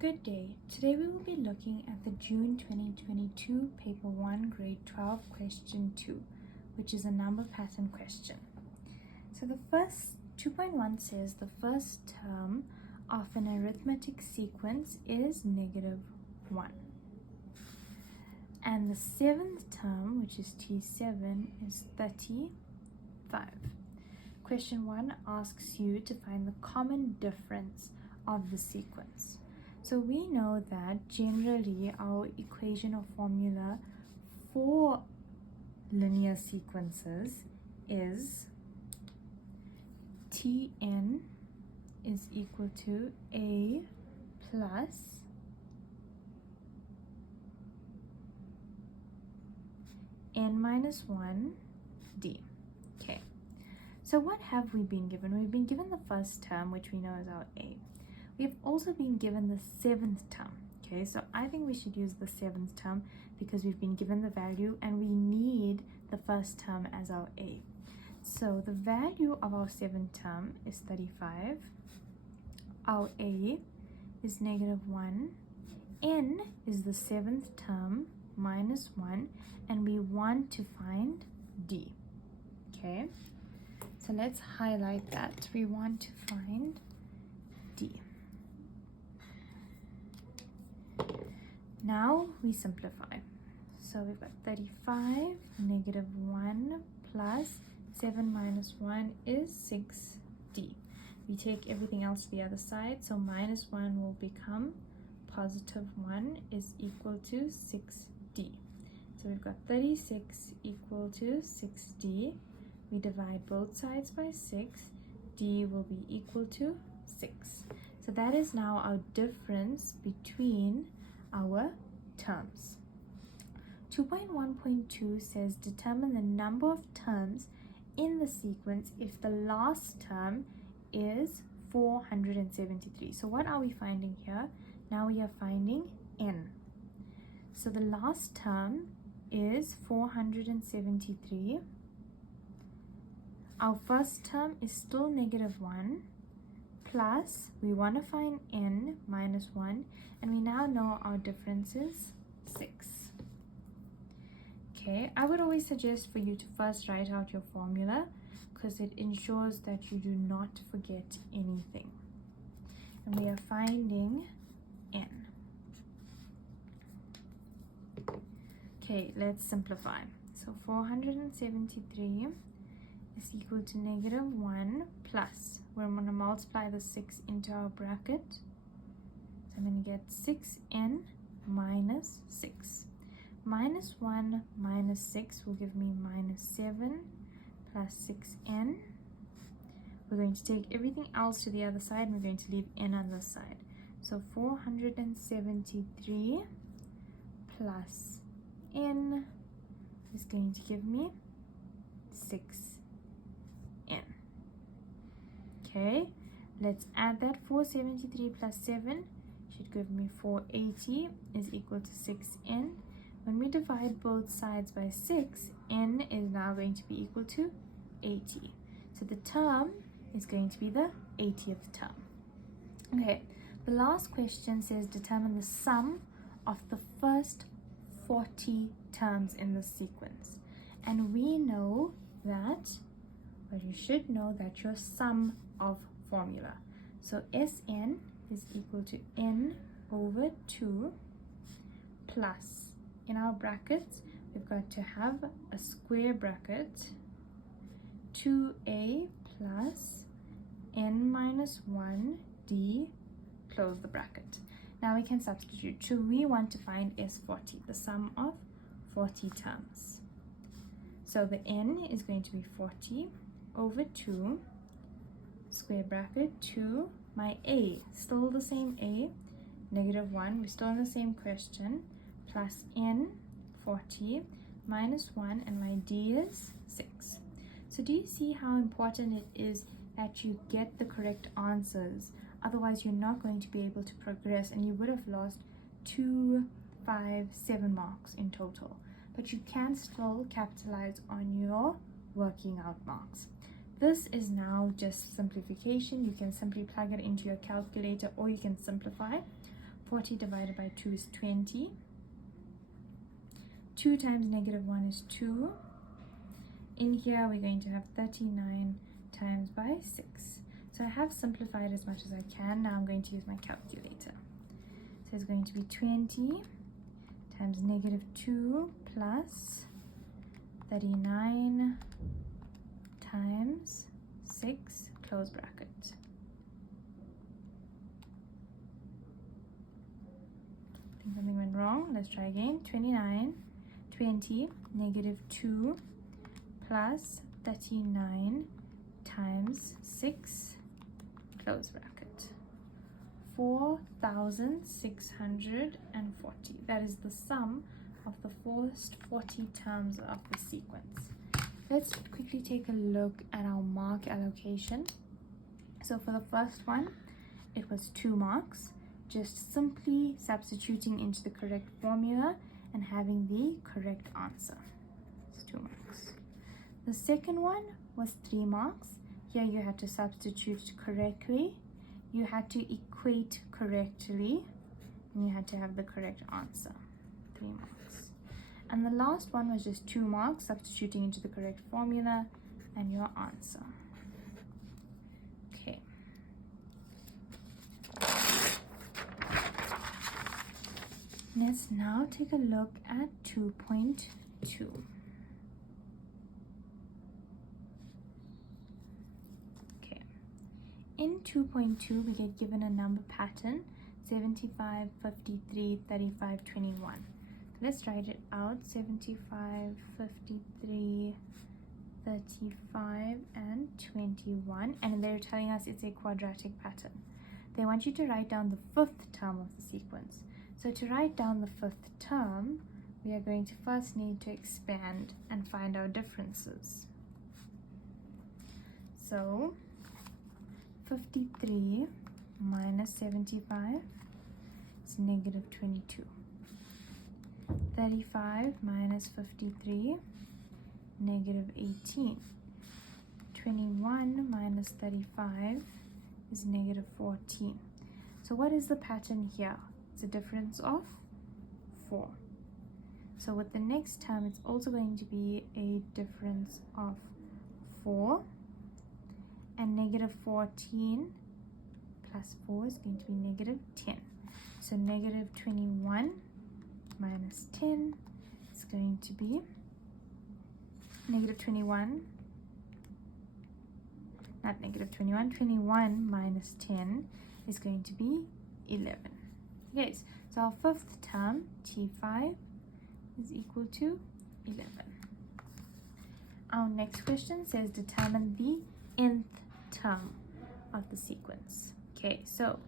Good day. Today we will be looking at the June 2022 Paper 1 Grade 12 Question 2, which is a number pattern question. So the first 2.1 says the first term of an arithmetic sequence is -1. And the seventh term, which is T7, is 35. Question 1 asks you to find the common difference of the sequence. So we know that generally our equation or formula for linear sequences is Tn is equal to A plus n minus 1 d. Okay, so what have we been given? We've been given the first term, which we know is our A. We've also been given the seventh term. Okay, so I think we should use the seventh term because we've been given the value and we need the first term as our A. So the value of our seventh term is 35. Our A is -1. N is the seventh term minus 1, and we want to find D. Okay, so let's highlight that. We want to find D. Now we simplify. So we've got 35, -1 plus 7 minus 1 is 6d. We take everything else to the other side, so -1 will become +1 is equal to 6d. So we've got 36 equal to 6d. We divide both sides by 6. d will be equal to 6. So that is now our difference between our terms. 2.1.2 says determine the number of terms in the sequence if the last term is 473. So what are we finding here? Now we are finding n. So the last term is 473. Our first term is still -1. Plus, we want to find n minus 1, and we now know our difference is 6. Okay, I would always suggest for you to first write out your formula because it ensures that you do not forget anything. And we are finding n. Okay, let's simplify. So 473 is equal to -1 plus, we're going to multiply the 6 into our bracket. So I'm going to get 6n minus 6. -1 minus 6 will give me -7 plus 6n. We're going to take everything else to the other side and we're going to leave n on this side. So 473 plus n is going to give me 6n. Okay, let's add that. 473 plus 7 should give me 480 is equal to 6n. When we divide both sides by 6, n is now going to be equal to 80. So the term is going to be the 80th term. Okay, the last question says determine the sum of the first 40 terms in the sequence. And we know that, well, you should know that your sum of formula. So Sn is equal to n over 2 plus, in our brackets, we've got to have a square bracket, 2a plus n minus 1 d, close the bracket. Now we can substitute. So we want to find S40, the sum of 40 terms. So the n is going to be 40 over 2, square bracket, 2, my a, still the same a, -1, we're still in the same question, plus n, 40, minus 1, and my d is 6. So do you see how important it is that you get the correct answers? Otherwise, you're not going to be able to progress and you would have lost 2, 5, 7 marks in total. But you can still capitalize on your working out marks. This is now just simplification. You can simply plug it into your calculator or you can simplify. 40 divided by 2 is 20. 2 times negative 1 is 2. In here, we're going to have 39 times by 6. So I have simplified as much as I can. Now I'm going to use my calculator. So it's going to be 20 times negative 2 plus 39 times 6, close bracket. I think something went wrong. Let's try again. 20, negative 2 plus 39 times 6, close bracket. 4,640. That is the sum of the first 40 terms of the sequence. Let's quickly take a look at our mark allocation. So for the first one, it was 2 marks, just simply substituting into the correct formula and having the correct answer. It's 2 marks. The second one was 3 marks. Here you had to substitute correctly, you had to equate correctly, and you had to have the correct answer. 3 marks. And the last one was just 2 marks, substituting into the correct formula and your answer. Okay. Let's now take a look at 2.2. Okay. In 2.2, we get given a number pattern, 75, 53, 35, 21. Let's write it out. 75, 53, 35, and 21. And they're telling us it's a quadratic pattern. They want you to write down the 5th term of the sequence. So to write down the 5th term, we are going to first need to expand and find our differences. So 53 minus 75 is negative 22. 35 minus 53, negative 18. 21 minus 35 is negative 14. So what is the pattern here? It's a difference of 4. So with the next term, it's also going to be a difference of 4. And negative 14 plus 4 is going to be negative 10. So negative 21 minus 10 is going to be negative 21, not negative 21, 21 minus 10 is going to be 11. Okay, so our 5th term, T5, is equal to 11. Our next question says determine the nth term of the sequence. Okay, so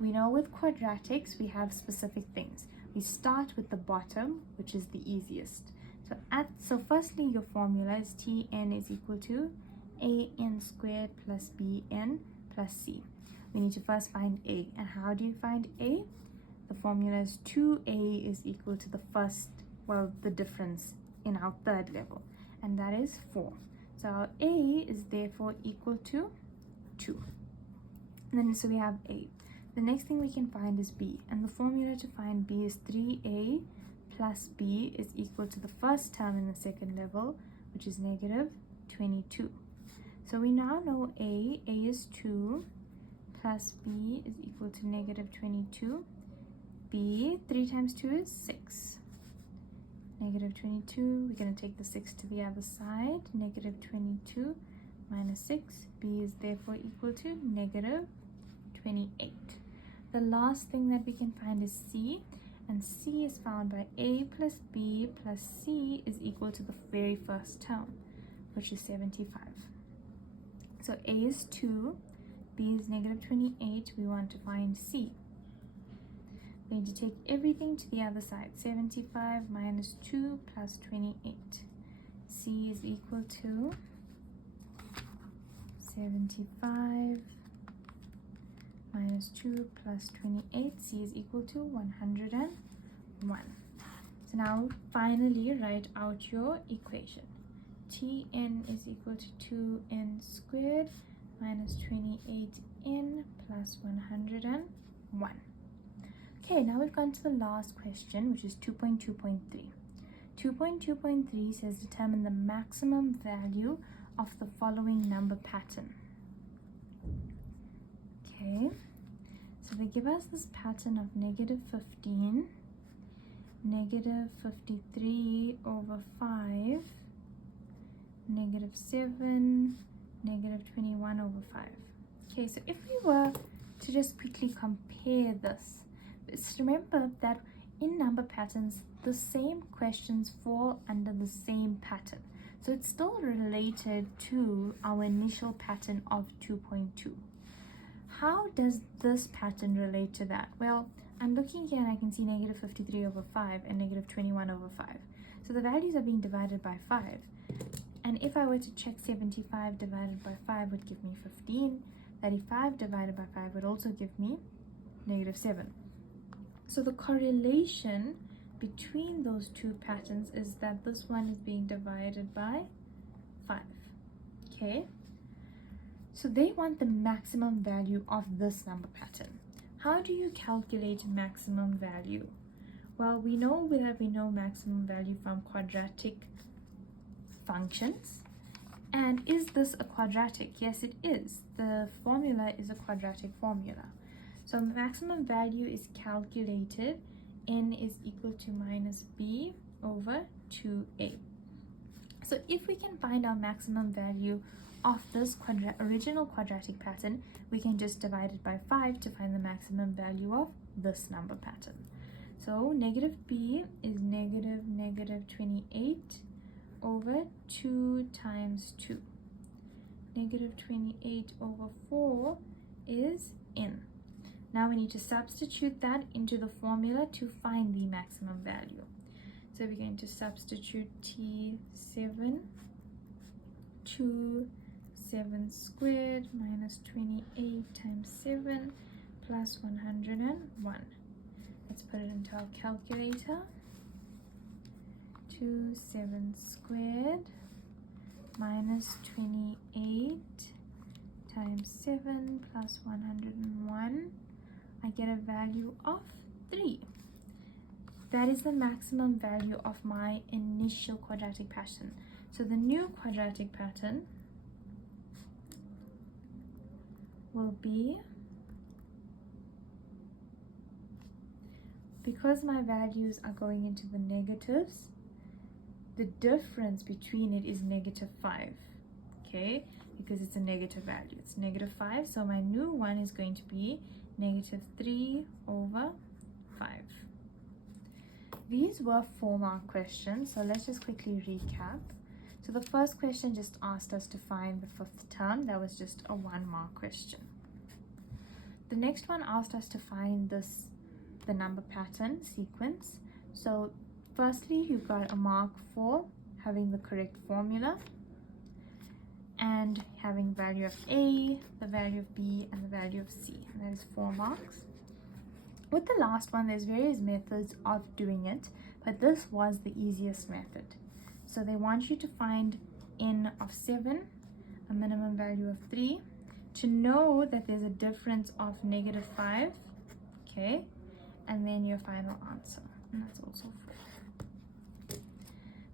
we know with quadratics we have specific things. We start with the bottom, which is the easiest. So firstly, your formula is Tn is equal to an squared plus bn plus c. We need to first find a. And how do you find a? The formula is 2a is equal to the the difference in our 3rd level, and that is 4. So our a is therefore equal to 2. And then so we have a. The next thing we can find is b, and the formula to find b is 3a plus b is equal to the first term in the 2nd level, which is negative 22. So we now know a is 2 plus b is equal to negative 22. b, 3 times 2 is 6. Negative 22, we're going to take the 6 to the other side. Negative 22 minus 6, b is therefore equal to negative 28. The last thing that we can find is c, and c is found by a plus b plus c is equal to the very first term, which is 75. So a is 2, b is negative 28, we want to find c. We're going to take everything to the other side. 75 minus 2 plus 28. C is equal to 75 minus 2 plus 28. C is equal to 101. So now finally write out your equation. Tn is equal to 2n squared minus 28n plus 101. Okay, now we've gone to the last question, which is 2.2.3. 2.2.3 says determine the maximum value of the following number pattern. Okay, so they give us this pattern of negative 15, negative 53 over 5, negative 7, negative 21 over 5. Okay, so if we were to just quickly compare this, just remember that in number patterns, the same questions fall under the same pattern. So it's still related to our initial pattern of 2.2. How does this pattern relate to that? Well, I'm looking here and I can see negative 53 over 5 and negative 21 over 5. So the values are being divided by 5. And if I were to check 75 divided by 5 would give me 15. 35 divided by 5 would also give me negative 7. So the correlation between those two patterns is that this one is being divided by 5. Okay? So they want the maximum value of this number pattern. How do you calculate maximum value? Well, we know that we know maximum value from quadratic functions. And is this a quadratic? Yes, it is. The formula is a quadratic formula. So maximum value is calculated, n is equal to minus b over 2a. So if we can find our maximum value of this original quadratic pattern, we can just divide it by 5 to find the maximum value of this number pattern. So negative b is negative 28 over 2 times 2. Negative 28 over 4 is n. Now we need to substitute that into the formula to find the maximum value. So we're going to substitute T7, 2, 7 squared minus 28 times 7 plus 101. Let's put it into our calculator. 2, 7 squared minus 28 times 7 plus 101. I get a value of 3. That is the maximum value of my initial quadratic pattern. So the new quadratic pattern will be, because my values are going into the negatives, the difference between it is negative 5, okay, because it's a negative value. It's negative 5, so my new one is going to be negative 3 over 5. These were 4-mark questions, so let's just quickly recap. So the first question just asked us to find the 5th term. That was just a 1-mark question. The next one asked us to find the number pattern sequence. So firstly, you got a mark for having the correct formula and having value of A, the value of B, and the value of C. And that is 4 marks. With the last one, there's various methods of doing it, but this was the easiest method. So they want you to find n of 7, a minimum value of 3, to know that there's a difference of negative 5, okay, and then your final answer, and that's also 4.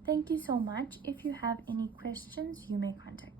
Thank you so much. If you have any questions, you may contact me.